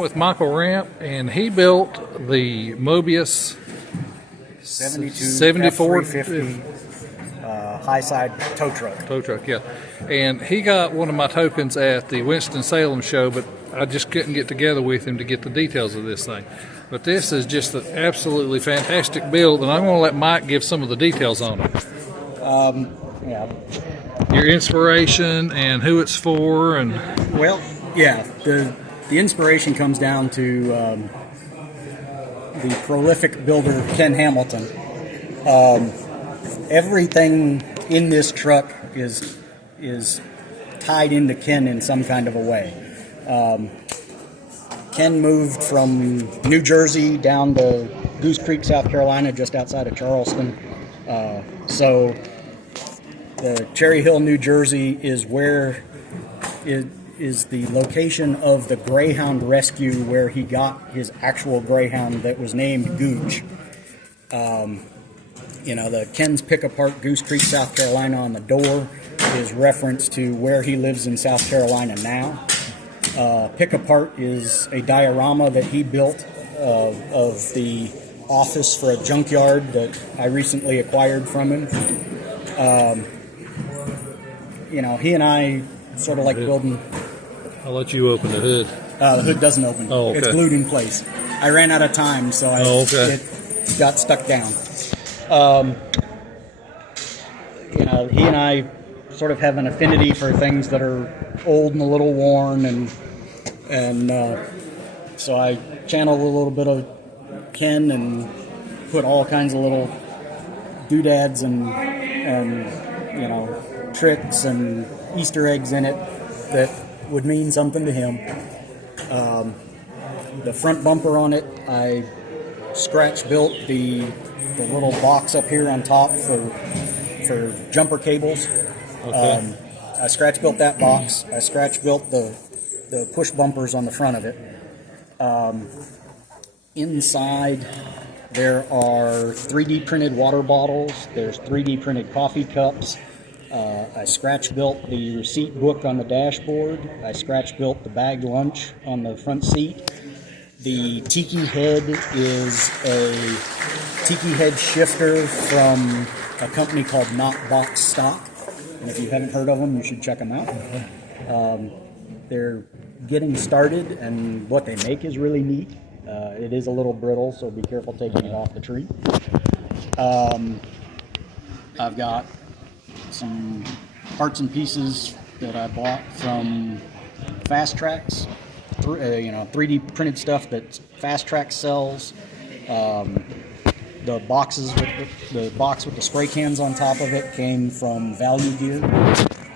With Michael Ramp, and he built the Moeibus 74 high side tow truck. Tow truck, yeah. And he got one of my tokens at the Winston-Salem show, but I just couldn't get together with him to get the details of this thing. But this is just an absolutely fantastic build, and I'm going to let Mike give some of the details on it. Yeah. Your inspiration and who it's for, and well, yeah, the inspiration comes down to the prolific builder Ken Hamilton. Everything in this truck is tied into Ken in some kind of a way. Ken moved from New Jersey down to Goose Creek, South Carolina, just outside of Charleston. So the Cherry Hill, New Jersey is where it is the location of the Greyhound rescue where he got his actual Greyhound that was named Gooch. The Ken's Pick Apart Goose Creek, South Carolina on the door is reference to where he lives in South Carolina now. Pick Apart is a diorama that he built of the office for a junkyard that I recently acquired from him. He and I sort of like building. I'll let you open the hood. The hood doesn't open. Oh, okay. It's glued in place. I ran out of time, so it got stuck down. He and I sort of have an affinity for things that are old and a little worn, and so I channeled a little bit of Ken and put all kinds of little doodads and tricks and Easter eggs in it that would mean something to him. The front bumper on it, I scratch built the little box up here on top for jumper cables. Okay. I scratch built that box. I scratch built the push bumpers on the front of it. Inside there are 3D printed water bottles. There's 3D printed coffee cups. I scratch built the receipt book on the dashboard. I scratch built the bag lunch on the front seat. The tiki head is a tiki head shifter from a company called Not Box Stock. And if you haven't heard of them, you should check them out. They're getting started, and what they make is really neat. It is a little brittle, so be careful taking it off the tree. I've got some parts and pieces that I bought from Fast Tracks, 3D printed stuff that Fast Track sells. The box with the spray cans on top of it came from Value Gear.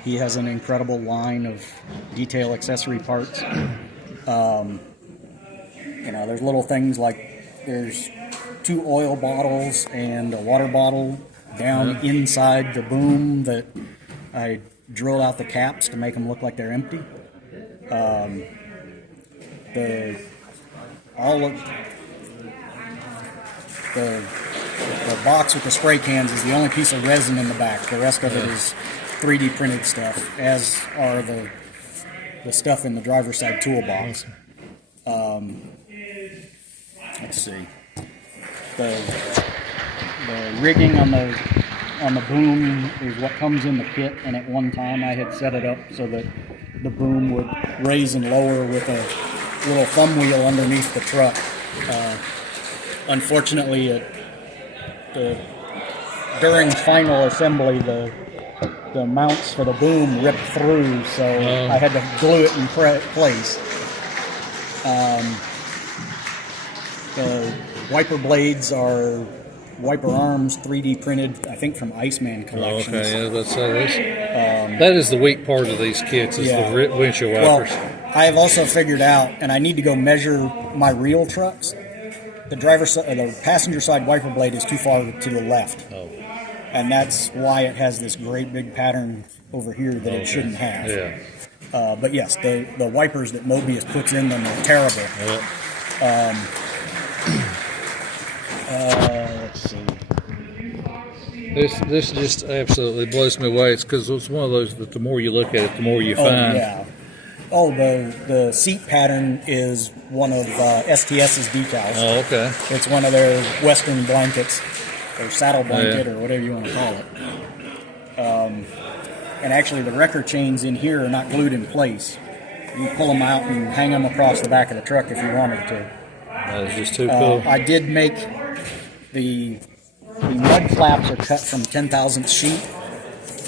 He has an incredible line of detail accessory parts. There's little things like there's 2 oil bottles and a water bottle down inside the boom that I drilled out the caps to make them look like they're empty. The box with the spray cans is the only piece of resin in the back. The rest of it is 3D printed stuff, as are the stuff in the driver's side toolbox. Let's see. The rigging on the boom is what comes in the kit, and at one time I had set it up so that the boom would raise and lower with a little thumb wheel underneath the truck. Unfortunately, during final assembly, the mounts for the boom ripped through, so I had to glue it in place. The wiper blades are wiper arms, 3D printed, I think from Iceman Collections. Okay, yeah, that's that is the weak part of these kits, is the windshield wipers. Well, I have also figured out, and I need to go measure my real trucks. The passenger side wiper blade is too far to the left. Oh. And that's why it has this great big pattern over here that it shouldn't have. Yeah. But yes, the wipers that Moeibus puts in them are terrible. Yeah. Let's see. This just absolutely blows me away. It's because it's one of those that the more you look at it, the more you find. Yeah. Oh, the seat pattern is one of STS's decals. Oh, okay. It's one of their Western blankets, or saddle blanket, or whatever you want to call it. And actually, the wrecker chains in here are not glued in place. You can pull them out and hang them across the back of the truck if you wanted to. That is just too cool. I did make the mud flaps are cut from 10,000th sheet,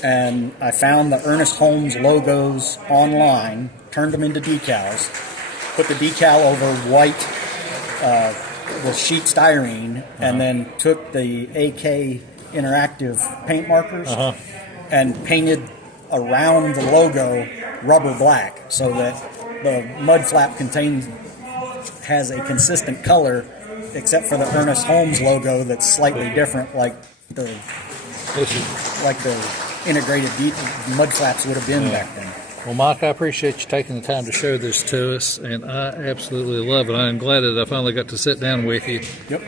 and I found the Ernest Holmes logos online, turned them into decals, put the decal over white with sheet styrene, and then took the AK Interactive paint markers and painted around the logo rubber black, so that the mud flap has a consistent color, except for the Ernest Holmes logo that's slightly different, like the integrated mud flaps would have been back then. Well, Mike, I appreciate you taking the time to show this to us, and I absolutely love it. I'm glad that I finally got to sit down with you. Yep.